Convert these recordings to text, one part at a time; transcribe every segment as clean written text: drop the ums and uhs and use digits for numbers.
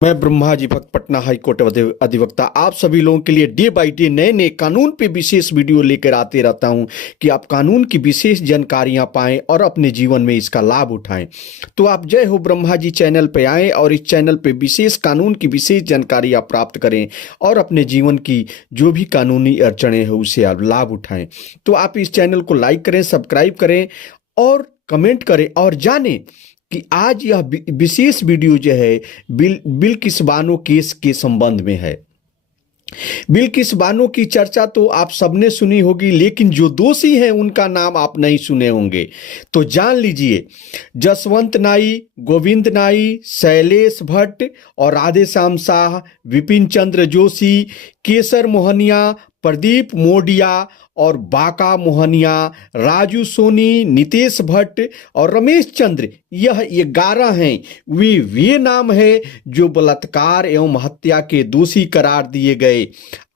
मैं ब्रह्मा जी भक्त Patna high court अधिवक्ता आप सभी लोगों के लिए डे बाय डे नए नए कानून पे विशेष वीडियो लेकर आते रहता हूं कि आप कानून की विशेष जानकारियां पाएं और अपने जीवन में इसका लाभ उठाएं। तो आप जय हो ब्रह्मा जी चैनल पे आएं और इस चैनल पे विशेष कानून की विशेष जानकारी आप प्राप्त करें और अपने जीवन की जो भी कानूनी अड़चनें हैं उससे आप लाभ उठाएं। तो आप इस चैनल को लाइक करें, सब्सक्राइब करें और कमेंट करें और जानें कि आज यह विशेष वीडियो जो है बिल्किस बानो केस के संबंध में है। बिल्किस बानो की चर्चा तो आप सबने सुनी होगी, लेकिन जो दोषी हैं उनका नाम आप नहीं सुने होंगे। तो जान लीजिए, जसवंत नाई, गोविंद नाई, शैलेश भट्ट और राधेश्याम शाह, विपिन चंद्र जोशी, केसर मोहनिया, प्रदीप मोडिया और बाका मोहनिया, राजू सोनी, नितेश भट्ट और रमेश चंद्र, यह 11 हैं। वे नाम है जो बलात्कार एवं हत्या के दोषी करार दिए गए,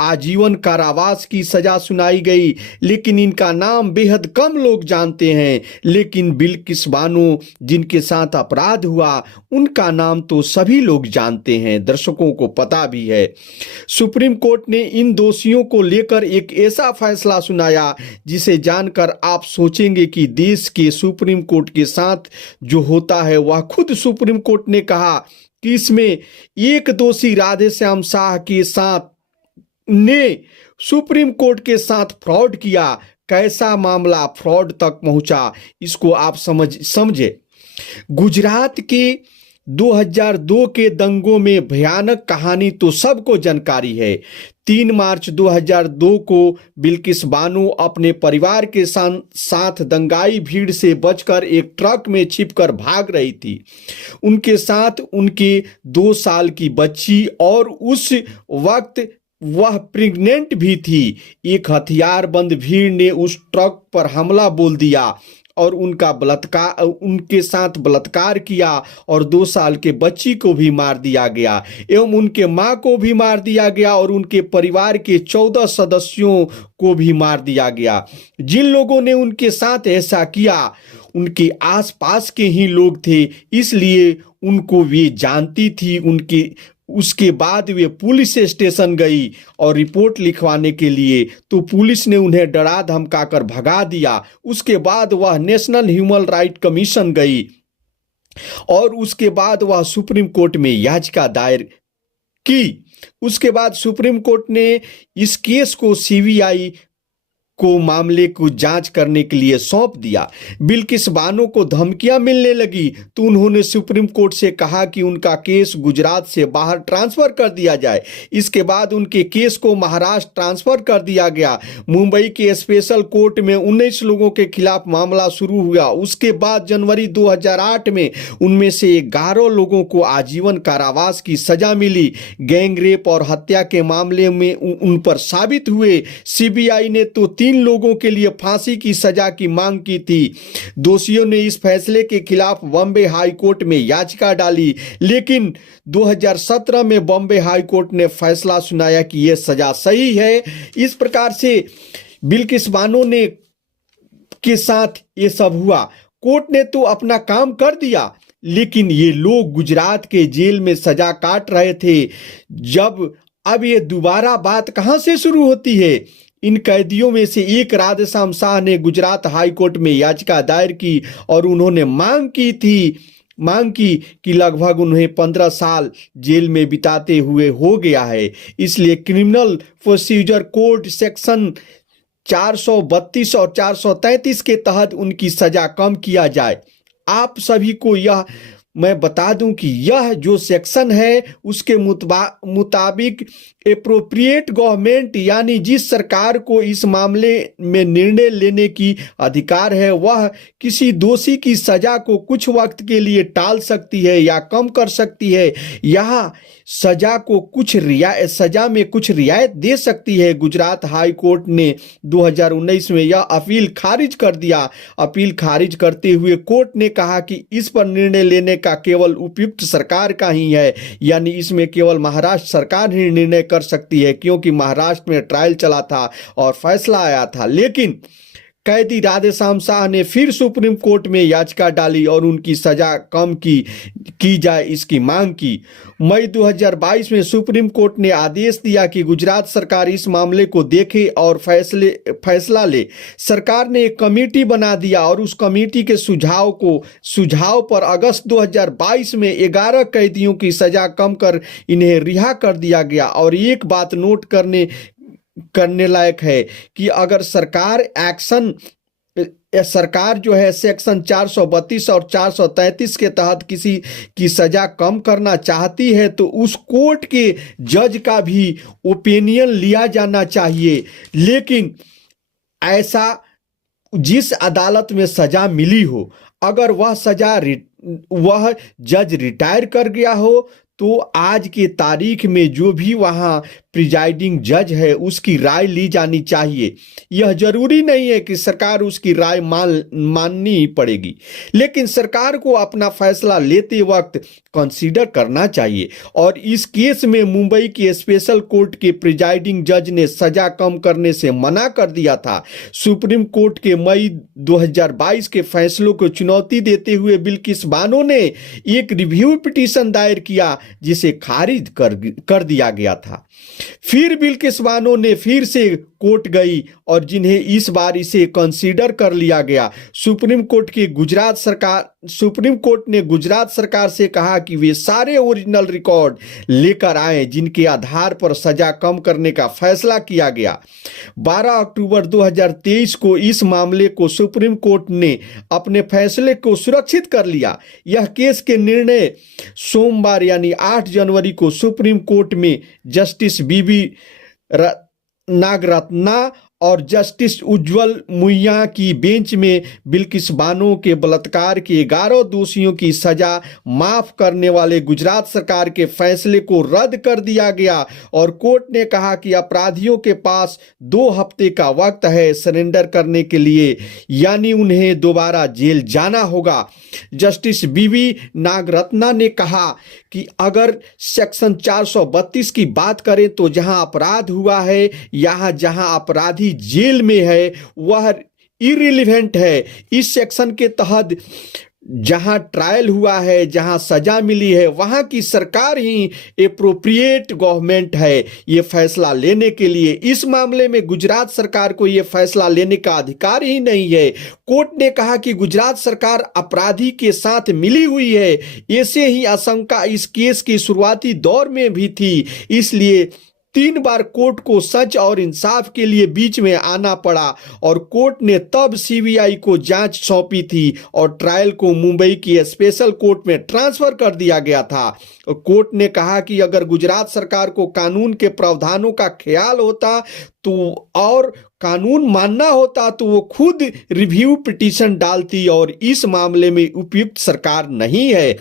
आजीवन कारावास की सजा सुनाई गई। लेकिन इनका नाम बेहद कम लोग जानते हैं। लेकिन बिल्किस बानो जिनके साथ अपराध हुआ उनका नाम तो सभी लोग जानते हैं, दर्शकों को पता भी है। सुप्रीम कोर्ट ने इन दोषियों को लेकर एक ऐसा फैसला सुनाया जिसे जानकर आप सोचेंगे कि देश के सुप्रीम कोर्ट के साथ जो होता है वह खुद सुप्रीम कोर्ट ने कहा कि इसमें एक दोषी राधेश्याम शाह के साथ ने सुप्रीम कोर्ट के साथ फ्रॉड किया। कैसा मामला फ्रॉड तक पहुंचा, इसको आप समझे। गुजरात के 2002 के दंगों में भयानक कहानी तो सबको जानकारी है। 3 मार्च 2002 को बिल्किस बानो अपने परिवार के साथ दंगाई भीड़ से बचकर एक ट्रक में छिपकर भाग रही थी। उनके साथ उनके 2 साल की बच्ची और उस वक्त वह प्रेग्नेंट भी थी। एक हथियारबंद भीड़ ने उस ट्रक पर हमला बोल दिया और उनके साथ बलात्कार किया और 2 साल के बच्ची को भी मार दिया गया एवं उनके मां को भी मार दिया गया और उनके परिवार के 14 सदस्यों को भी मार दिया गया। जिन लोगों ने उनके साथ ऐसा किया उनके आसपास के ही लोग थे, इसलिए उनको वे जानती थी। उसके बाद वे पुलिस स्टेशन गई और रिपोर्ट लिखवाने के लिए, तो पुलिस ने उन्हें डरा धमकाकर भगा दिया। उसके बाद वह नेशनल ह्यूमन राइट कमीशन गई और उसके बाद वह सुप्रीम कोर्ट में याचिका दायर की। उसके बाद सुप्रीम कोर्ट ने इस केस को सीबीआई को मामले को जांच करने के लिए सौंप दिया। बिल्किस बानो को धमकियां मिलने लगी तो उन्होंने सुप्रीम कोर्ट से कहा कि उनका केस गुजरात से बाहर ट्रांसफर कर दिया जाए। इसके बाद उनके केस को महाराष्ट्र ट्रांसफर कर दिया गया। मुंबई के स्पेशल कोर्ट में 19 लोगों के खिलाफ मामला शुरू हुआ। उसके बाद जनवरी 2008 में उनमें से 11 लोगों को आजीवन कारावास की सजा मिली। गैंगरेप और हत्या के मामले में उन पर साबित हुए। सीबीआई ने तो 3 लोगों के लिए फांसी की सजा की मांग की थी। दोषियों ने इस फैसले के खिलाफ बॉम्बे हाई कोर्ट में याचिका डाली, लेकिन 2017 में बॉम्बे हाई कोर्ट ने फैसला सुनाया कि यह सजा सही है। इस प्रकार से बिल्किस बानो ने के साथ ये सब हुआ। कोर्ट ने तो अपना काम कर दिया, लेकिन ये लोग गुजरात के जेल में सजा काट रहे थे। अब ये दोबारा बात कहां से शुरू होती है? इन कैदियों में से एक राधेश्याम शाह ने गुजरात हाई कोर्ट में याचिका दायर की और उन्होंने मांग की कि लगभग उन्हें 15 साल जेल में बिताते हुए हो गया है, इसलिए क्रिमिनल प्रोसीजर कोड सेक्शन 432 और 433 के तहत उनकी सजा कम किया जाए। आप सभी को यह मैं बता दूं कि यह जो सेक्शन है उसके मुताबिक एप्रोप्रिएट गवर्नमेंट, यानी जिस सरकार को इस मामले में निर्णय लेने की अधिकार है, वह किसी दोषी की सजा को कुछ वक्त के लिए टाल सकती है या कम कर सकती है। यह सजा में कुछ रियायत दे सकती है। गुजरात हाई कोर्ट ने 2019 में यह अपील खारिज कर दिया। अपील खारिज करते हुए कोर्ट ने कहा कि इस पर निर्णय लेने का केवल उपयुक्त सरकार का ही है, यानी इसमें केवल महाराष्ट्र सरकार ही निर्णय कर सकती है, क्योंकि महाराष्ट्र में ट्रायल चला था और फैसला आया था। लेकिन कैदी राधेश्याम शाह ने फिर सुप्रीम कोर्ट में याचिका डाली और उनकी सजा कम की जाए इसकी मांग की। मई 2022 में सुप्रीम कोर्ट ने आदेश दिया कि गुजरात सरकार इस मामले को देखे और फैसला ले। सरकार ने एक कमेटी बना दिया और उस कमेटी के सुझाव पर अगस्त 2022 में 11 कैदियों की सजा कम कर इन्हें रिहा कर दिया गया। और एक बात नोट करने लायक है कि अगर सरकार जो है सेक्शन 432 और 433 के तहत किसी की सजा कम करना चाहती है तो उस कोर्ट के जज का भी ओपिनियन लिया जाना चाहिए। लेकिन ऐसा जिस अदालत में सजा मिली हो, अगर वह जज रिटायर कर गया हो तो आज के तारीख में जो भी वहाँ प्रिजाइडिंग जज है उसकी राय ली जानी चाहिए। यह जरूरी नहीं है कि सरकार उसकी राय माननी ही पड़ेगी, लेकिन सरकार को अपना फैसला लेते वक्त कंसीडर करना चाहिए। और इस केस में मुंबई के स्पेशल कोर्ट के प्रिजाइडिंग जज ने सजा कम करने से मना कर दिया था। सुप्रीम कोर्ट के मई 2022 के फैसलों को चुनौती देते हुए बिल्किस बानो ने एक रिव्यू पिटीशन दायर किया जिसे खारिज कर दिया गया था। फिर बिल्किस बानो ने फिर से कोर्ट गई और जिन्हें इस बार इसे कंसीडर कर लिया गया। सुप्रीम कोर्ट ने गुजरात सरकार से कहा कि वे सारे ओरिजिनल रिकॉर्ड लेकर आए जिनके आधार पर सजा कम करने का फैसला किया गया। 12 अक्टूबर 2023 को इस मामले को सुप्रीम कोर्ट ने अपने फैसले को सुरक्षित कर लिया। यह केस के निर्णय सोमवार यानी 8 जनवरी को सुप्रीम कोर्ट में जस्टिस बीबी नागरत्ना और जस्टिस उज्जवल मुइया की बेंच में बिल्किस बानो के बलात्कार के 11 दोषियों की सजा माफ करने वाले गुजरात सरकार के फैसले को रद्द कर दिया गया। और कोर्ट ने कहा कि अपराधियों के पास 2 हफ्ते का वक्त है सरेंडर करने के लिए, यानी उन्हें दोबारा जेल जाना होगा। जस्टिस बीबी नागरत्ना ने कहा कि अगर सेक्शन 432 की बात करें तो जहां अपराध हुआ है यहाँ जहां अपराधी जेल में है वह इररिलेवेंट है। इस सेक्शन के तहत जहां ट्रायल हुआ है, जहां सजा मिली है, वहां की सरकार ही एप्रोप्रिएट गवर्नमेंट है ये फैसला लेने के लिए। इस मामले में गुजरात सरकार को ये फैसला लेने का अधिकार ही नहीं है। कोर्ट ने कहा कि गुजरात सरकार अपराधी के साथ मिली हुई है। ऐसे ही आशंका इस केस के शुरुआती दौर में भी थी, इसलिए 3 बार कोर्ट को सच और इंसाफ के लिए बीच में आना पड़ा और कोर्ट ने तब सीबीआई को जांच सौंपी थी और ट्रायल को मुंबई की स्पेशल कोर्ट में ट्रांसफर कर दिया गया था। कोर्ट ने कहा कि अगर गुजरात सरकार को कानून के प्रावधानों का ख्याल होता तो और कानून मानना होता तो वो खुद रिव्यू पिटीशन डालती और इस मामले में उपयुक्त सरकार नहीं है।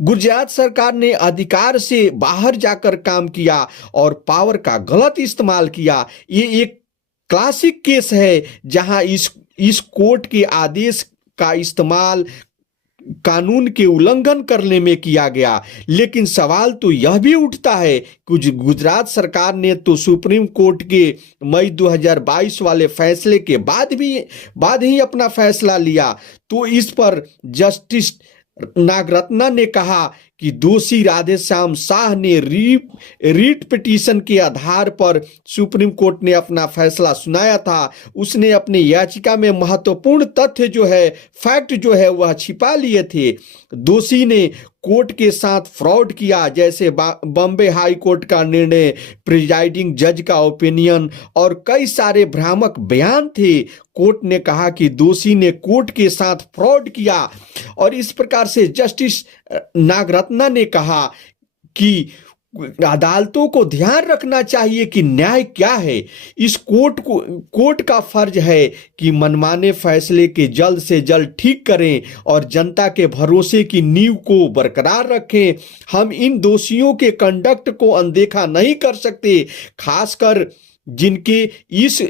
गुजरात सरकार ने अधिकार से बाहर जाकर काम किया और पावर का गलत इस्तेमाल किया। ये एक क्लासिक केस है जहां इस कोर्ट के आदेश का इस्तेमाल कानून के उल्लंघन करने में किया गया। लेकिन सवाल तो यह भी उठता है कि गुजरात सरकार ने तो सुप्रीम कोर्ट के मई 2022 वाले फैसले के बाद ही अपना फैसला लिया, तो इस पर जस्टिस नागरत्ना ने कहा कि दोषी राधेश्याम शाह ने रीट पिटीशन के आधार पर सुप्रीम कोर्ट ने अपना फैसला सुनाया था। उसने अपनी याचिका में महत्वपूर्ण तथ्य फैक्ट वह छिपा लिए थे। दोषी ने कोर्ट के साथ फ्रॉड किया, जैसे बॉम्बे हाई कोर्ट का निर्णय, प्रिजाइडिंग जज का ओपिनियन और कई सारे भ्रामक बयान थे। कोर्ट ने कहा कि दोषी ने कोर्ट के साथ फ्रॉड किया और इस प्रकार से जस्टिस नागरत्ना ने कहा कि अदालतों को ध्यान रखना चाहिए कि न्याय क्या है। इस कोर्ट का फर्ज है कि मनमाने फैसले के जल्द से जल्द ठीक करें और जनता के भरोसे की नींव को बरकरार रखें। हम इन दोषियों के कंडक्ट को अनदेखा नहीं कर सकते, खासकर जिनके इस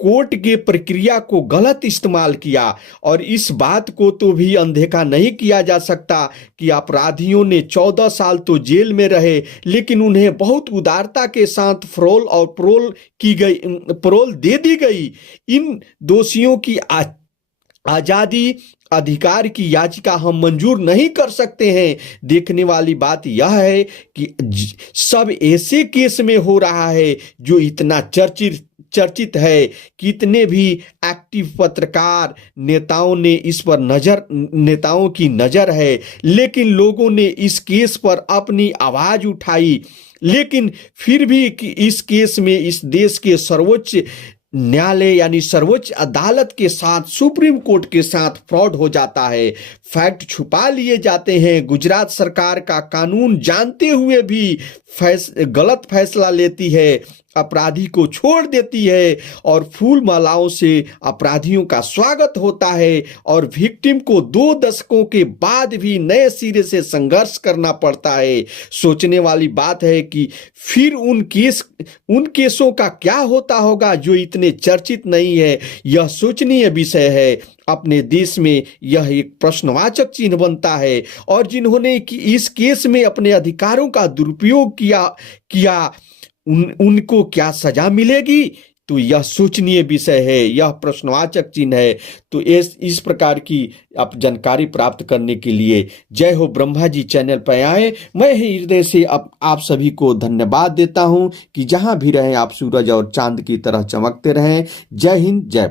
कोर्ट के प्रक्रिया को गलत इस्तेमाल किया। और इस बात को तो भी अनदेखा नहीं किया जा सकता कि अपराधियों ने 14 साल तो जेल में रहे, लेकिन उन्हें बहुत उदारता के साथ पैरोल दे दी गई। इन दोषियों की आजादी अधिकार की याचिका हम मंजूर नहीं कर सकते हैं। देखने वाली बात यह है कि सब ऐसे केस में हो रहा है जो इतना चर्चित है। कितने भी एक्टिव पत्रकार नेताओं की नजर है, लेकिन लोगों ने इस केस पर अपनी आवाज उठाई। लेकिन फिर भी इस केस में इस देश के सर्वोच्च न्यायालय यानी सर्वोच्च अदालत के साथ, सुप्रीम कोर्ट के साथ फ्रॉड हो जाता है। फैक्ट छुपा लिए जाते हैं। गुजरात सरकार का कानून जानते हुए भी गलत फैसला लेती है, अपराधी को छोड़ देती है और फूल मालाओं से अपराधियों का स्वागत होता है। और विक्टिम को 2 दशकों के बाद भी नए सिरे से संघर्ष करना पड़ता है। सोचने वाली बात है कि फिर उन केसों का क्या होता होगा जो इतने चर्चित नहीं है। यह सोचनीय विषय है। अपने देश में यह एक प्रश्नवाचक चिन्ह बनता है। और जिन्होंने इस केस में अपने अधिकारों का दुरुपयोग किया उनको क्या सजा मिलेगी, तो यह सोचनीय विषय है, यह प्रश्नवाचक चिन्ह है। तो इस प्रकार की आप जानकारी प्राप्त करने के लिए जय हो ब्रह्मा जी चैनल पर आए। मैं हृदय से आप सभी को धन्यवाद देता हूं कि जहां भी रहें आप सूरज और चांद की तरह चमकते रहें। जय हिंद, जय।